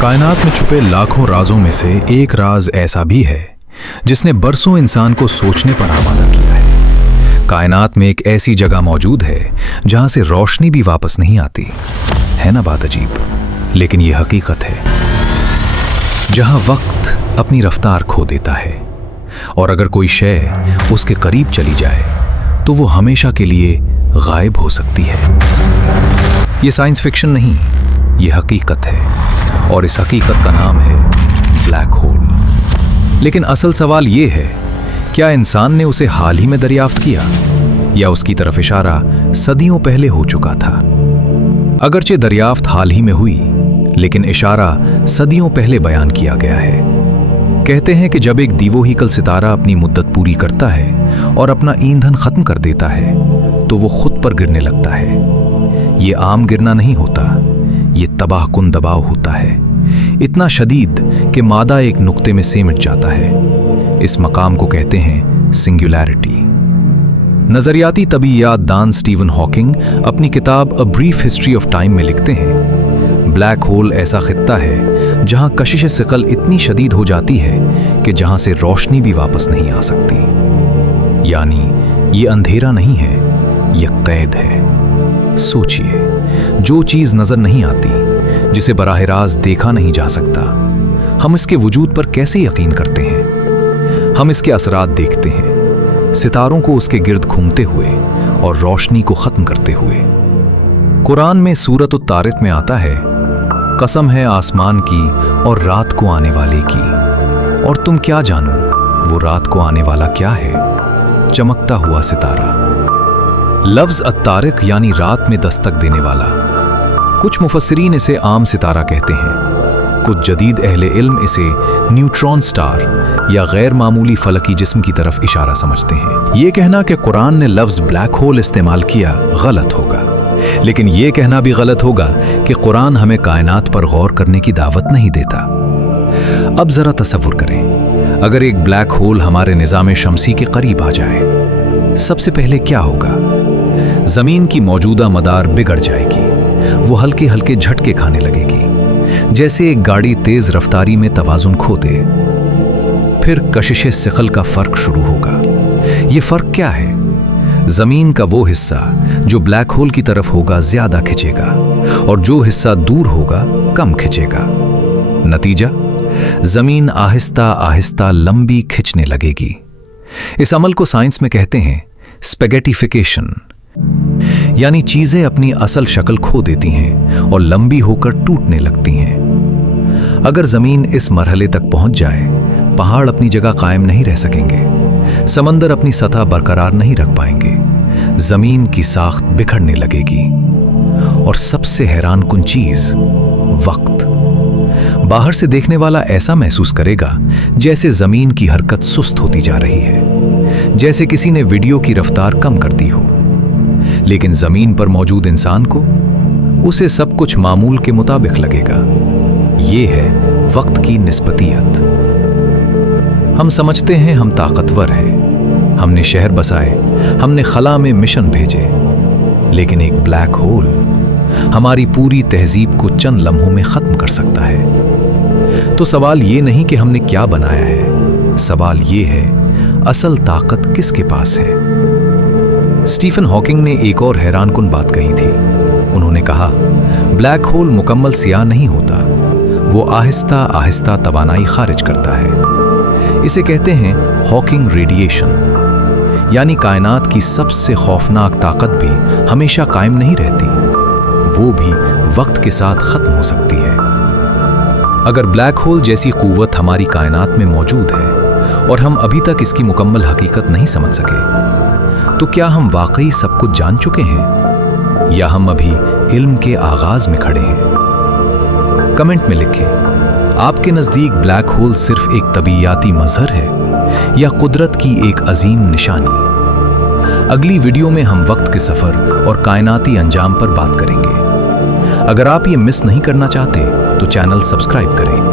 कायनात में छुपे लाखों राजों में से एक राज ऐसा भी है जिसने बरसों इंसान को सोचने पर आमादा किया है। कायनात में एक ऐसी जगह मौजूद है जहां से रोशनी भी वापस नहीं आती। है ना बात अजीब, लेकिन यह हकीकत है। जहां वक्त अपनी रफ्तार खो देता है और अगर कोई शय उसके करीब चली जाए तो वो हमेशा के लिए गायब हो सकती है। ये साइंस फिक्शन नहीं, ये हकीकत है और इस हकीकत का नाम है ब्लैक होल। लेकिन असल सवाल ये है, क्या इंसान ने उसे हाल ही में दरियाफ्त किया या उसकी तरफ इशारा सदियों पहले हो चुका था? अगरचे दरियाफ्त हाल ही में हुई, लेकिन इशारा सदियों पहले बयान किया गया है। कहते हैं कि जब एक दीवोहीकल सितारा अपनी मुद्दत पूरी करता है और अपना ईंधन खत्म कर देता है तो वो खुद पर गिरने लगता है। ये आम गिरना नहीं होता, ये तबाहकुन दबाव होता है, इतना शदीद कि मादा एक नुक्ते में सिमट जाता है। इस मकाम को कहते हैं सिंगुलैरिटी। नजरियाती तबीयात दान स्टीवन हॉकिंग अपनी किताब a brief history of time में लिखते हैं, ब्लैक होल ऐसा खित्ता है जहां कशिश सिकल इतनी शदीद हो जाती है कि जहां से रोशनी भी वापस नहीं आ सकती। यानी ये अंधेरा नहीं है, ये कैद है। सोचिए, जो चीज नजर नहीं आती, जिसे बराह रास्त देखा नहीं जा सकता, हम इसके वजूद पर कैसे यकीन करते हैं? हम इसके असरात देखते हैं, सितारों को उसके गिर्द घूमते हुए और रोशनी को खत्म करते हुए। कुरान में सूरत उत-तारिक में आता है, कसम है आसमान की और रात को आने वाले की, और तुम क्या जानो वो रात को आने वाला क्या है? चमकता हुआ सितारा। लफ्ज अत-तारिक यानी रात में दस्तक देने वाला। कुछ मुफस्सिरीन इसे आम सितारा कहते हैं, कुछ जदीद अहले इल्म इसे न्यूट्रॉन स्टार या गैर मामूली फलकी जिस्म की तरफ इशारा समझते हैं। ये कहना कि कुरान ने लफ्ज ब्लैक होल इस्तेमाल किया गलत होगा, लेकिन ये कहना भी गलत होगा कि कुरान हमें कायनात पर गौर करने की दावत नहीं देता। अब जरा तसव्वुर करें, अगर एक ब्लैक होल हमारे निज़ाम शमसी के करीब आ जाए, सबसे पहले क्या होगा? जमीन की मौजूदा मदार बिगड़ जाएगी, वो हल्के हल्के झटके खाने लगेगी, जैसे एक गाड़ी तेज रफ्तारी में तवाजुन खो दे। फिर कशिश सिकल का फर्क शुरू होगा। ये फर्क क्या है? जमीन का वो हिस्सा जो ब्लैक होल की तरफ होगा ज्यादा खिंचेगा और जो हिस्सा दूर होगा कम खिंचेगा। नतीजा, जमीन आहिस्ता आहिस्ता लंबी खिंचने लगेगी। इस अमल को साइंस में कहते हैं स्पेगेटिफिकेशन, यानी चीजें अपनी असल शक्ल खो देती हैं और लंबी होकर टूटने लगती हैं। अगर जमीन इस मरहले तक पहुंच जाए, पहाड़ अपनी जगह कायम नहीं रह सकेंगे, समंदर अपनी सतह बरकरार नहीं रख पाएंगे, जमीन की साख्त बिखरने लगेगी। और सबसे हैरानकुन चीज, वक्त। बाहर से देखने वाला ऐसा महसूस करेगा जैसे जमीन की हरकत सुस्त होती जा रही है, जैसे किसी ने वीडियो की रफ्तार कम कर दी हो। लेकिन जमीन पर मौजूद इंसान को उसे सब कुछ मामूल के मुताबिक लगेगा। ये है वक्त की निस्बतियत। हम समझते हैं हम ताकतवर हैं, हमने शहर बसाए, हमने खला में मिशन भेजे, लेकिन एक ब्लैक होल हमारी पूरी तहजीब को चंद लम्हों में खत्म कर सकता है। तो सवाल ये नहीं कि हमने क्या बनाया है, सवाल ये है असल ताकत किसके पास है। स्टीफन हॉकिंग ने एक और हैरानकुन बात कही थी। उन्होंने कहा, ब्लैक होल मुकम्मल सियाह नहीं होता, वो आहिस्ता आहिस्ता तवानाई खारिज करता है। इसे कहते हैं हॉकिंग रेडिएशन। यानी कायनात की सबसे खौफनाक ताकत भी हमेशा कायम नहीं रहती, वो भी वक्त के साथ खत्म हो सकती है। अगर ब्लैक होल जैसी कुव्वत हमारी कायनात में मौजूद है और हम अभी तक इसकी मुकम्मल हकीकत नहीं समझ सके, तो क्या हम वाकई सब कुछ जान चुके हैं या हम अभी इल्म के आगाज में खड़े हैं? कमेंट में लिखें, आपके नजदीक ब्लैक होल सिर्फ एक तबीयाती मजहर है या कुदरत की एक अजीम निशानी? अगली वीडियो में हम वक्त के सफर और कायनाती अंजाम पर बात करेंगे। अगर आप ये मिस नहीं करना चाहते तो चैनल सब्सक्राइब करें।